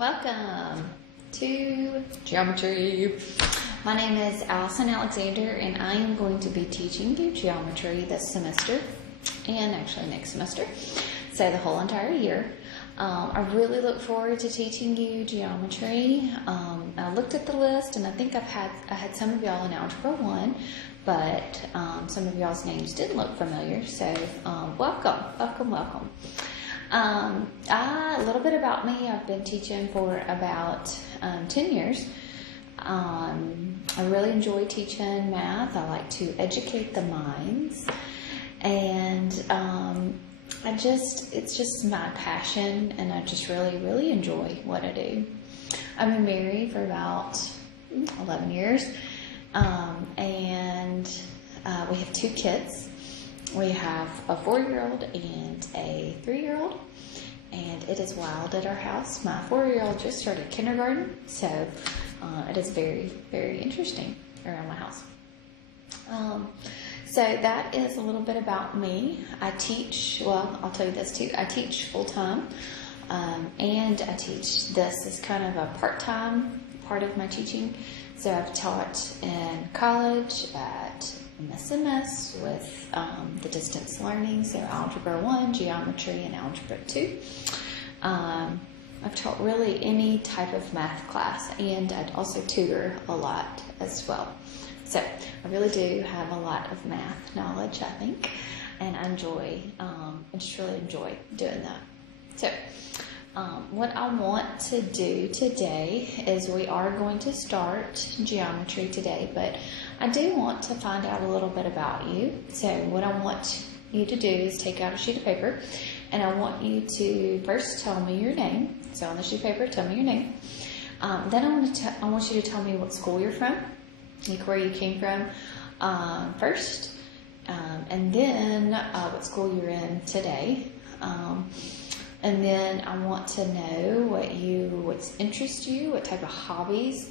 Welcome to Geometry. My name is Allison Alexander, and I am going to be teaching you geometry this semester, and actually next semester, so the whole entire year. I really look forward to teaching you geometry. I looked at the list, and I think I had some of y'all in Algebra 1, but some of y'all's names didn't look familiar, so welcome. A little bit about me. I've been teaching for about 10 years. I really enjoy teaching math. I like to educate the minds, and it's just my passion, and I just really enjoy what I do. I've been married for about 11 years, and we have 2 kids. We have a 4-year-old and a 3-year-old, and it is wild at our house. My 4-year-old just started kindergarten, so it is very interesting around my house. So that is a little bit about me. I teach, I'll tell you this too, I teach full-time, and I teach this as kind of a part-time part of my teaching. So I've taught in college at SMS with the distance learning, so Algebra 1, Geometry, and Algebra 2. I've taught really any type of math class, and I'd also tutor a lot as well. So I really do have a lot of math knowledge, I think, and I just really enjoy doing that. So what I want to do today is we are going to start geometry today, but I do want to find out a little bit about you. So what I want you to do is take out a sheet of paper, and I want you to first tell me your name. So on the sheet of paper, tell me your name. Then I want you to tell me what school you're from, like where you came from first, and then what school you're in today. And then I want to know what interests you, what type of hobbies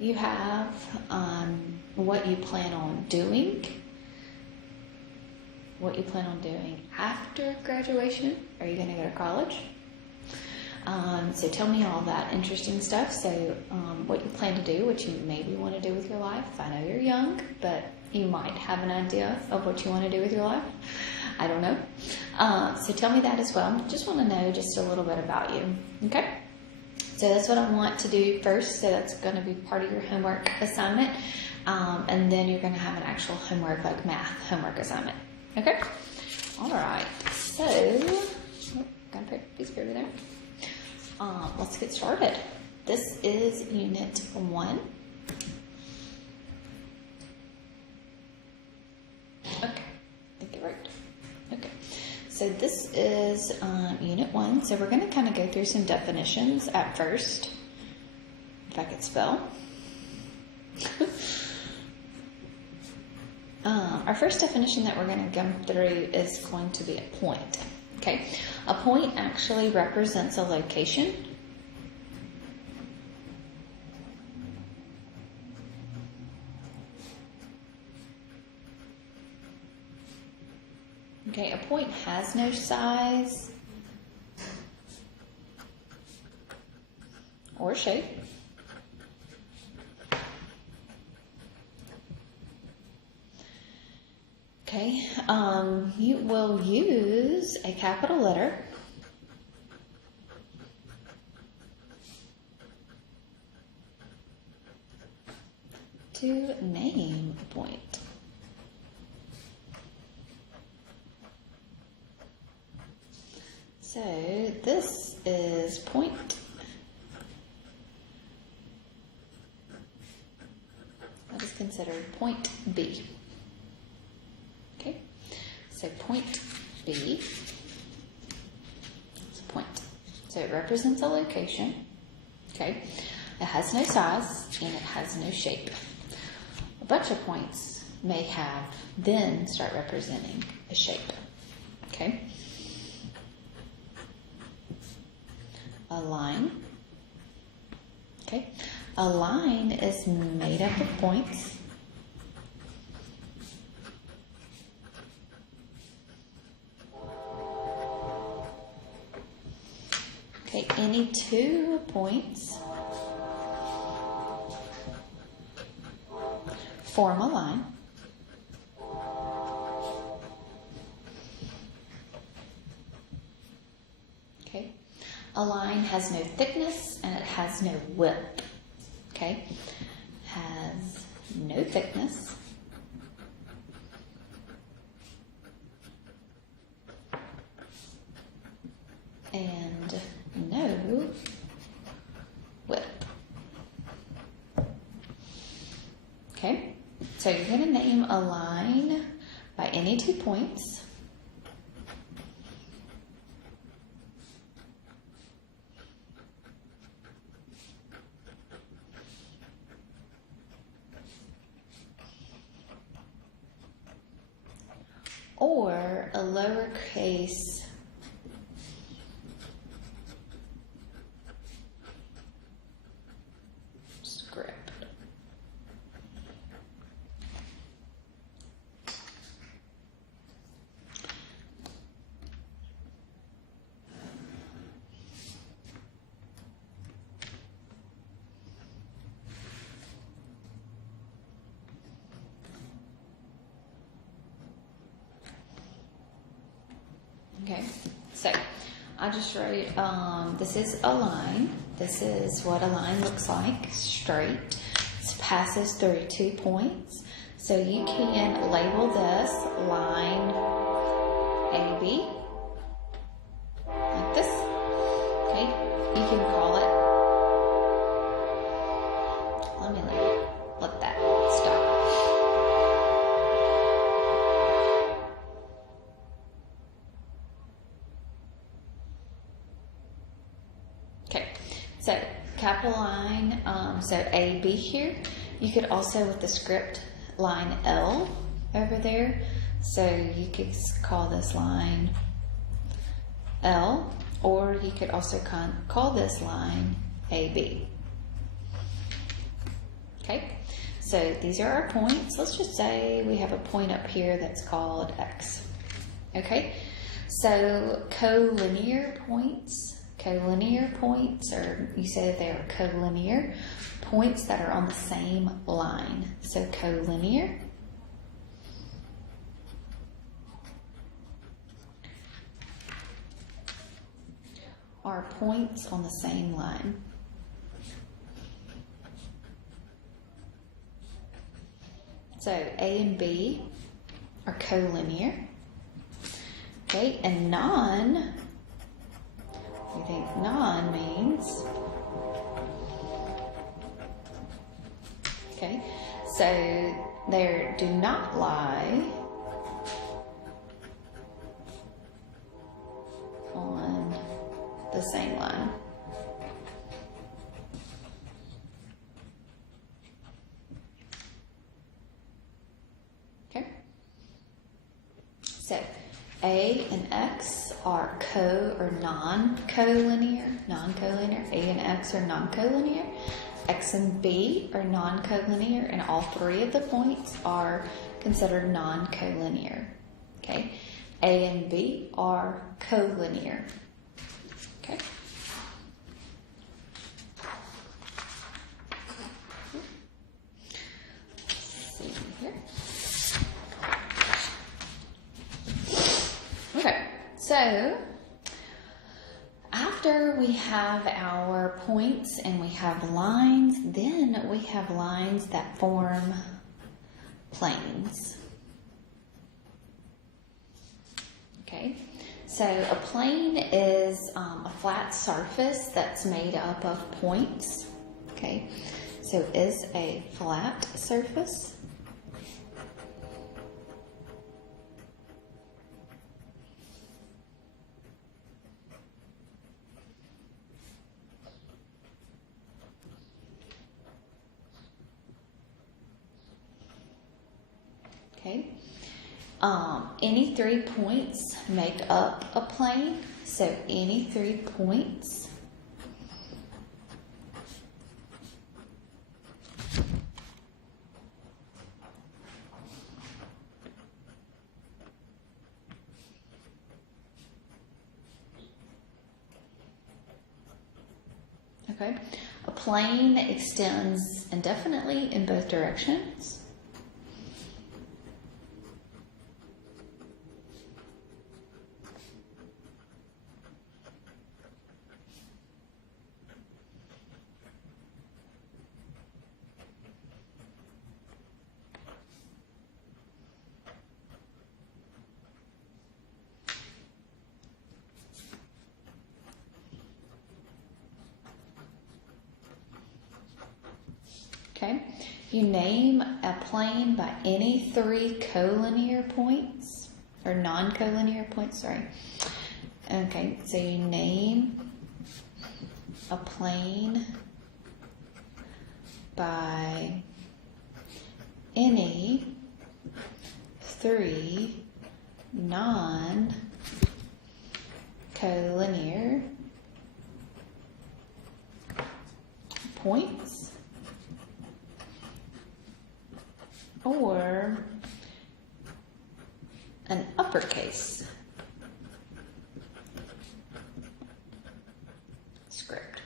you have, what you plan on doing after graduation. Are you going to go to college? So tell me all that interesting stuff. So what you plan to do, what you maybe want to do with your life. I know you're young, but you might have an idea of what you want to do with your life. I don't know. So tell me that as well. Just want to know just a little bit about you. Okay? So that's what I want to do first. So that's going to be part of your homework assignment. And then you're going to have an actual homework, like math homework assignment. Okay? All right. So, got a piece of paper there. Let's get started. This is Unit 1. Okay. I think you're right. Okay. So this is Unit 1. So we're going to kind of go through some definitions at first. If I could spell. Our first definition that we're going to go through is going to be a point. Okay, a point actually represents a location. Okay, a point has no size or shape. Okay, you will use a capital letter to name a point. So this is point. That is considered point B. Okay, so point B is a point. So it represents a location. Okay, it has no size and it has no shape. A bunch of points may then start representing a shape. Okay, a line. Okay, a line is made up of points. Okay, any 2 points form a line. Okay, a line has no thickness and it has no width. Okay, has no thickness and no width. Okay, so you're going to name a line by any 2 points. Or a lowercase script. Okay, so I just wrote, this is a line. This is what a line looks like, straight. It passes through 2 points. So you can label this line AB, like this. Okay, you can call it, let me let that stop. So capital line, so AB here. You could also, with the script, line L over there. So you could call this line L, or you could also call this line AB. Okay, so these are our points. Let's just say we have a point up here that's called X. Okay, so collinear points. Collinear points, or you say that they are collinear points that are on the same line. So collinear are points on the same line. So A and B are collinear. Okay, and non, you think non means, okay, so they do not lie on the same line. Okay, so A and X are co or non-collinear, A and X are non-collinear, X and B are non-collinear, and all 3 of the points are considered non-collinear. Okay, A and B are collinear. Okay. Let's see here. Okay, so after we have our points and we have lines, then we have lines that form planes. Okay, so a plane is a flat surface that's made up of points. Okay, so is a flat surface. Okay. Any 3 points make up a plane. So any 3 points Okay. A plane extends indefinitely in both directions. Okay, you name a plane by any three collinear points, or non-collinear points, sorry. Okay, so you name a plane by any three non-collinear points, or an uppercase script.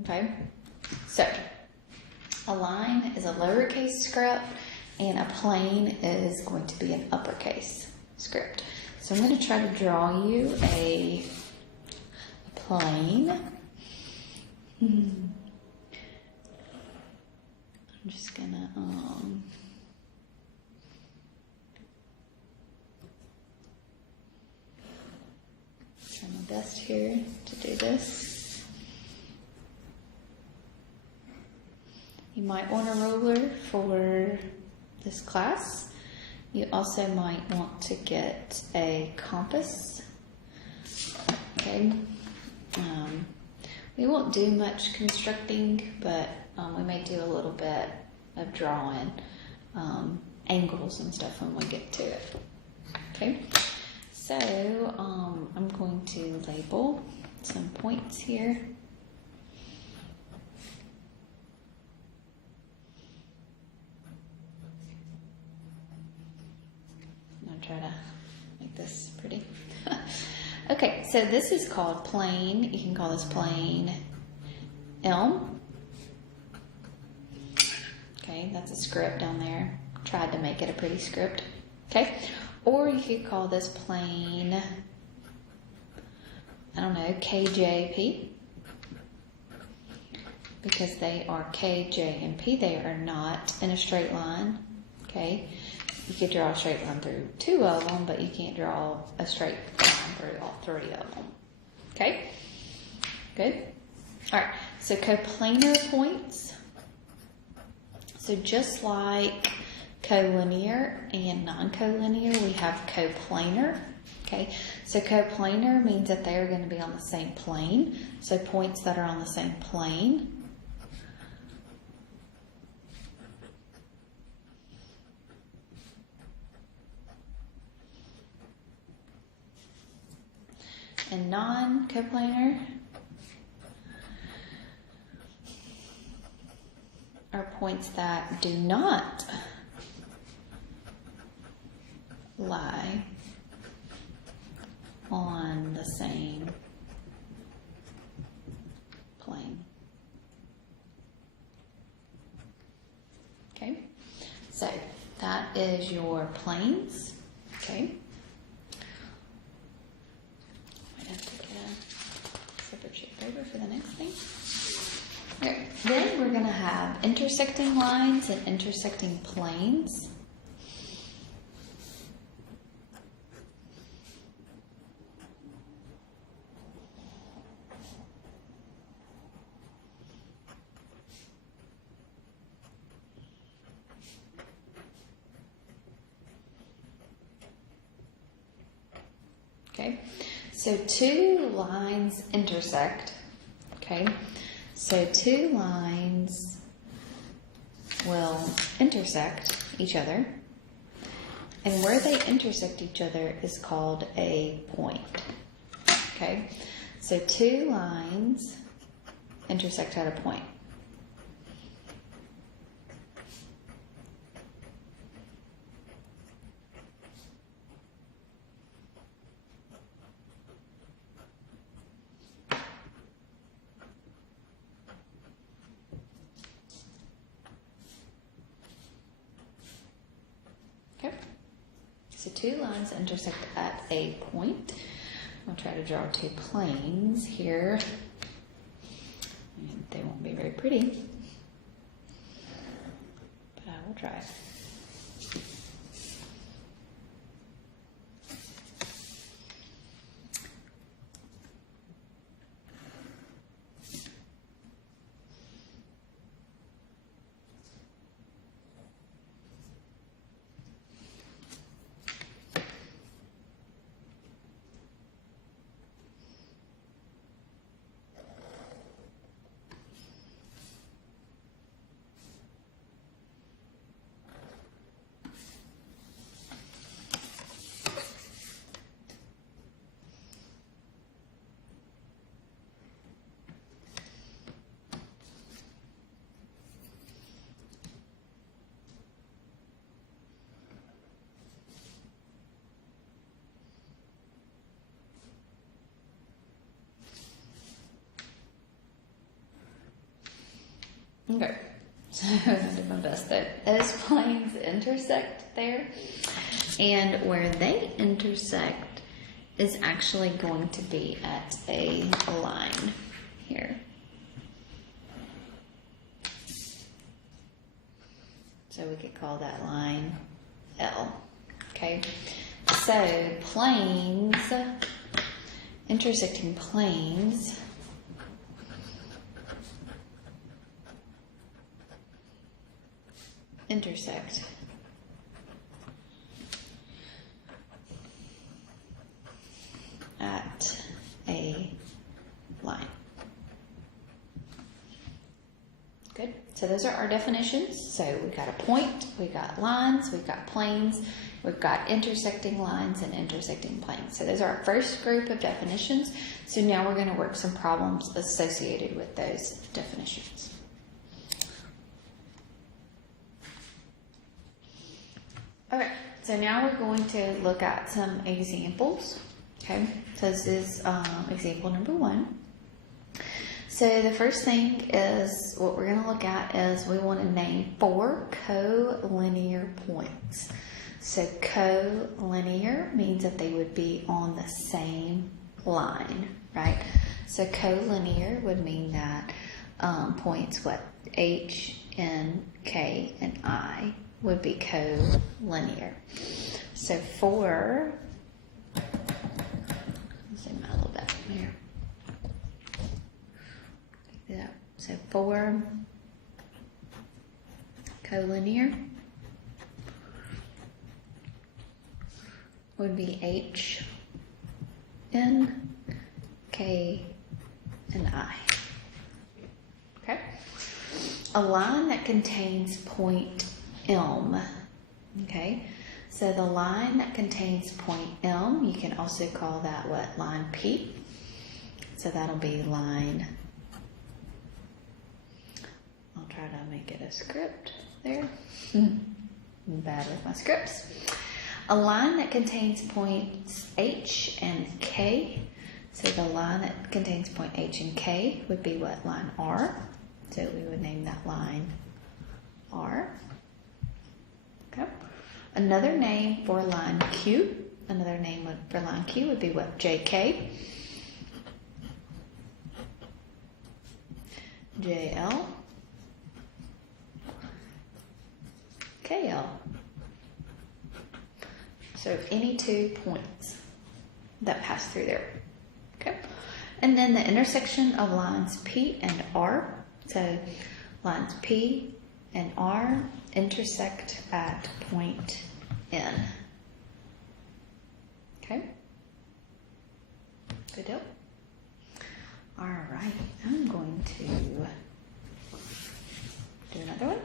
Okay, so a line is a lowercase script and a plane is going to be an uppercase script. So I'm going to try to draw you a plane. I'm just gonna try my best here to do this. You might want a ruler for this class. You also might want to get a compass. Okay. We won't do much constructing, but we may do a little bit of drawing angles and stuff when we get to it. Okay, so I'm going to label some points here. I'm going to try to make this pretty. Okay, so this is called plane. You can call this plane Elm. Okay, that's a script down there. Tried to make it a pretty script. Okay, or you could call this plane, I don't know, KJP. Because they are K, J, and P. They are not in a straight line. Okay, you could draw a straight line through two of them, but you can't draw a straight line through all three of them. Okay, good. All right, so coplanar points. So just like collinear and non-collinear, we have coplanar. Okay, so coplanar means that they are going to be on the same plane. So points that are on the same plane. And non-coplanar are points that do not lie on the same plane. Okay, so that is your planes. Okay. I have to get a separate sheet of paper for the next thing. Okay. Then we're going to have intersecting lines and intersecting planes. Okay, so two lines intersect. Okay, so two lines will intersect each other, and where they intersect each other is called a point. Okay, so two lines intersect at a point. two lines intersect at a point. I'll try to draw two planes here. And they won't be very pretty, but I will try. Okay, so I did my best there. Those planes intersect there, and where they intersect is actually going to be at a line here. So we could call that line L, okay? So planes, intersecting planes, intersect at a line. Good. So those are our definitions. So we've got a point, we've got lines, we've got planes, we've got intersecting lines and intersecting planes. So those are our first group of definitions. So now we're going to work some problems associated with those definitions. Okay, so now we're going to look at some examples. Okay, so this is example number 1. So the first thing is, what we're going to look at is we want to name 4 collinear points. So collinear means that they would be on the same line, right? So collinear would mean that points, H, N, K, and I would be collinear. So for, zoom out a little bit here. Yeah. So for collinear would be H, N, K, and I. Okay. A line that contains point M. Okay, so the line that contains point M, you can also call that what? Line P. So that'll be line, I'll try to make it a script there. I'm bad with my scripts. A line that contains points H and K. So the line that contains point H and K would be what? Line R. So we would name that line R. Okay. Another name for line Q, another name for line Q would be what? JK, JL, KL. So any 2 points that pass through there. Okay. And then the intersection of lines P and R. So lines P and R intersect at point N. Okay? Good deal? All right, I'm going to do another one.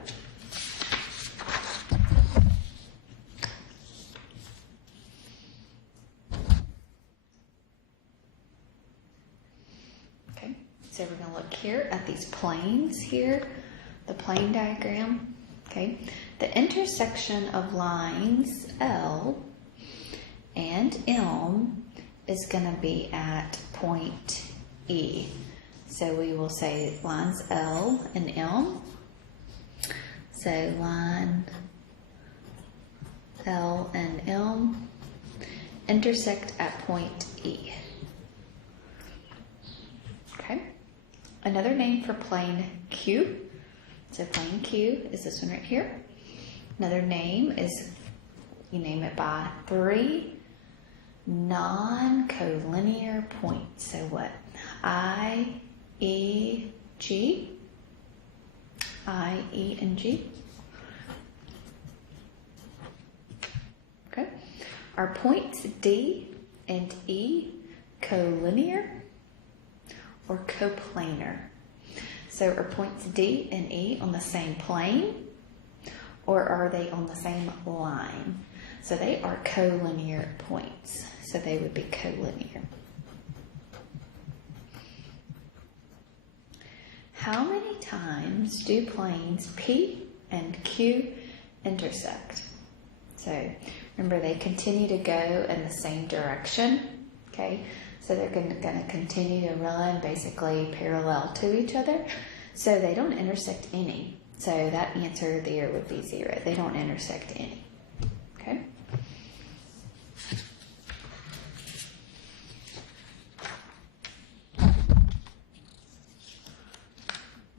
Okay, so we're going to look here at these planes here, the plane diagram. Okay, the intersection of lines L and M is going to be at point E. So we will say lines L and M. So line L and M intersect at point E. Okay. Another name for plane Q. So plane Q is this one right here. Another name is, you name it by 3 non-collinear points. So what? I, E, G. I, E, and G. Okay. Are points D and E collinear or coplanar? So are points D and E on the same plane, or are they on the same line? So they are collinear points. So they would be collinear. How many times do planes P and Q intersect? So remember, they continue to go in the same direction. Okay, so they're going to continue to run basically parallel to each other. So they don't intersect any. So that answer there would be 0. They don't intersect any. Okay.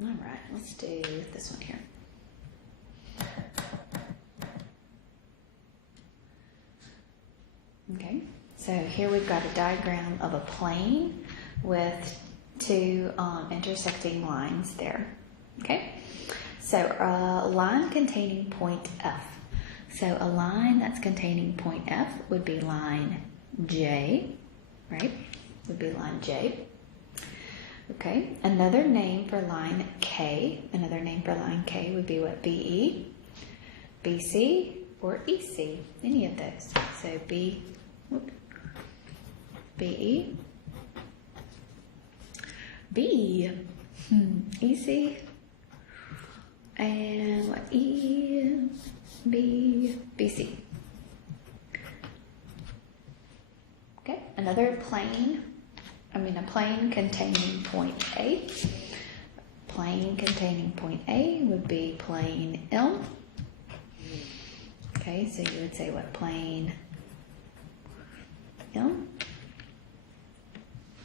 All right, let's do this one here. Okay, so here we've got a diagram of a plane with 2 intersecting lines there. Okay, so a line containing point F. So a line that's containing point F would be line J, right? Would be line J. Okay, another name for line K, would be what? BE, BC, or EC, any of those. So BE, B, EC, and what? E, B, BC. Okay, another plane. A plane containing point A. Plane containing point A would be plane M. Okay, so you would say what? Plane M.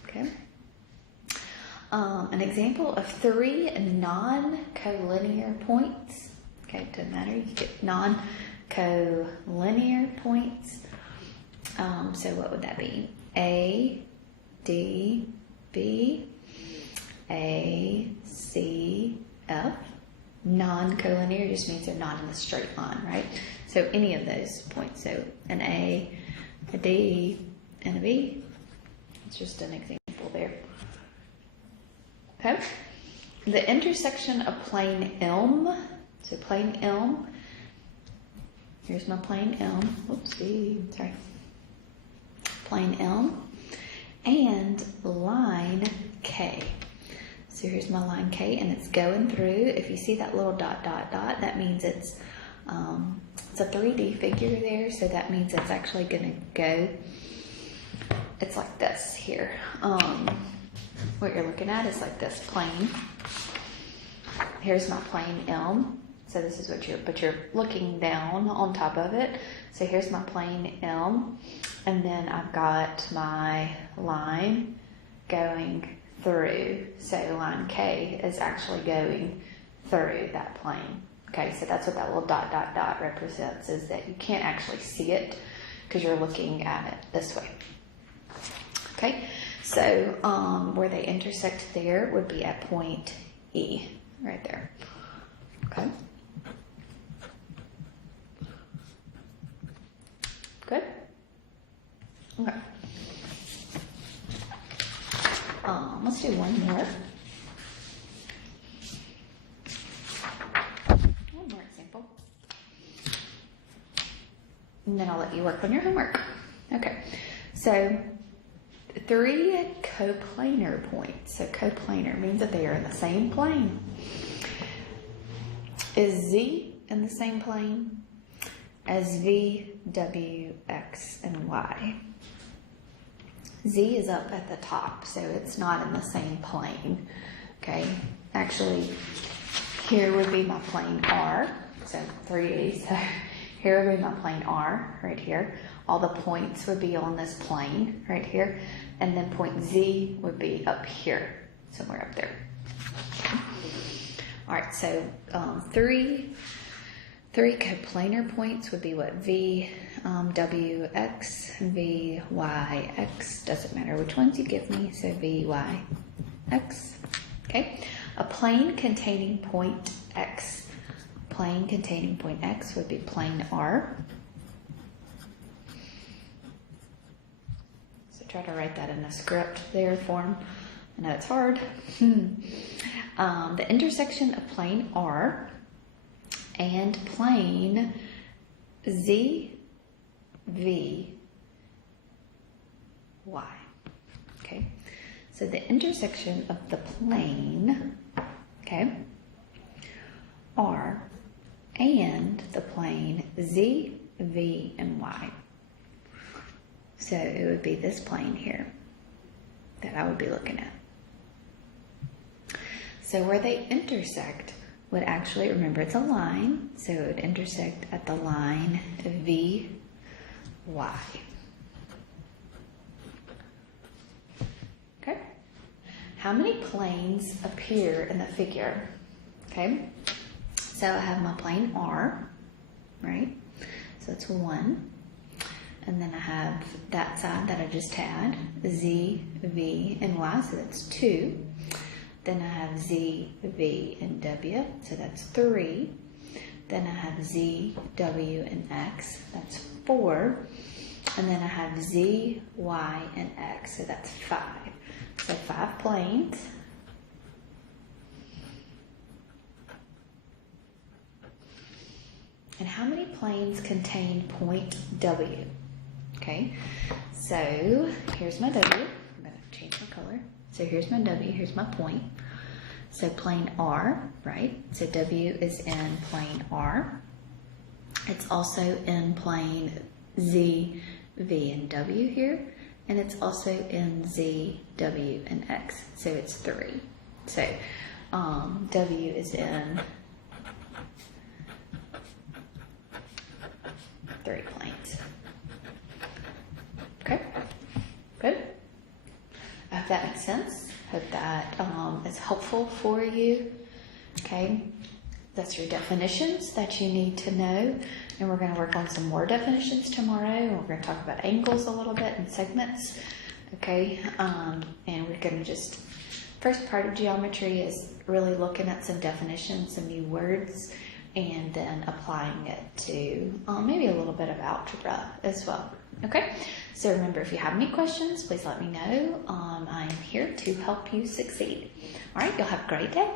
Okay. An example of 3 non-collinear points. Okay, doesn't matter. You get non-collinear points. So what would that be? A, D, B, A, C, F. Non-collinear just means they're not in a straight line, right? So any of those points. So an A, a D, and a B. It's just an example there. Okay. The intersection of plane M. So plane M. Here's my plane M. Whoopsie. Sorry. Plane M. And line K. So here's my line K, and it's going through. If you see that little dot, dot, dot, that means it's a 3D figure there, so that means it's actually going to go, it's like this here. What you're looking at is like this plane. Here's my plane M. So this is what you're looking down on top of it. So here's my plane M. And then I've got my line going through. So line K is actually going through that plane. Okay, so that's what that little dot, dot, dot represents, is that you can't actually see it because you're looking at it this way. Okay, so where they intersect there would be at point E, right there. Okay. Good? Okay. Let's do one more. One more example. And then I'll let you work on your homework. Okay. So 3 coplanar points. So coplanar means that they are in the same plane. Is Z in the same plane as V, W, X, and Y? Z is up at the top, so it's not in the same plane. Okay, actually, here would be my plane R, so 3D, so here would be my plane R, right here. all the points would be on this plane right here, and then point Z would be up here, somewhere up there. All right, so three coplanar points would be what? V, W, X, V, Y, X. Doesn't matter which ones you give me, so V, Y, X. Okay, a plane containing point X. Plane containing point X would be plane R. So try to write that in a script there form. I know it's hard. The intersection of plane R and plane Z, V, Y. Okay, so the intersection of the plane, okay, R and the plane Z, V, and Y. So it would be this plane here that I would be looking at. So where they intersect would actually, remember it's a line, so it would intersect at the line V, Y. Okay? How many planes appear in the figure? Okay? So I have my plane R, right? So it's 1. And then I have that side that I just had, Z, V, and Y, so that's 2. Then I have Z, V, and W, so that's 3. Then I have Z, W, and X, that's 4. And then I have Z, Y, and X, so that's 5. So 5 planes. And how many planes contain point W? Okay, so here's my W. I'm going to change my color. So here's my W, here's my point. So plane R, right? So W is in plane R. It's also in plane Z, V, and W here. And it's also in Z, W, and X. So it's 3. So W is in 3 planes. Okay, good. I hope that makes sense. Hope that is helpful for you. Okay, that's your definitions that you need to know. And we're going to work on some more definitions tomorrow. We're going to talk about angles a little bit and segments. Okay, and we're going to just, first part of geometry is really looking at some definitions, some new words, and then applying it to maybe a little bit of algebra as well. Okay, so remember, if you have any questions, please let me know. I'm here to help you succeed. All right, you'll have a great day.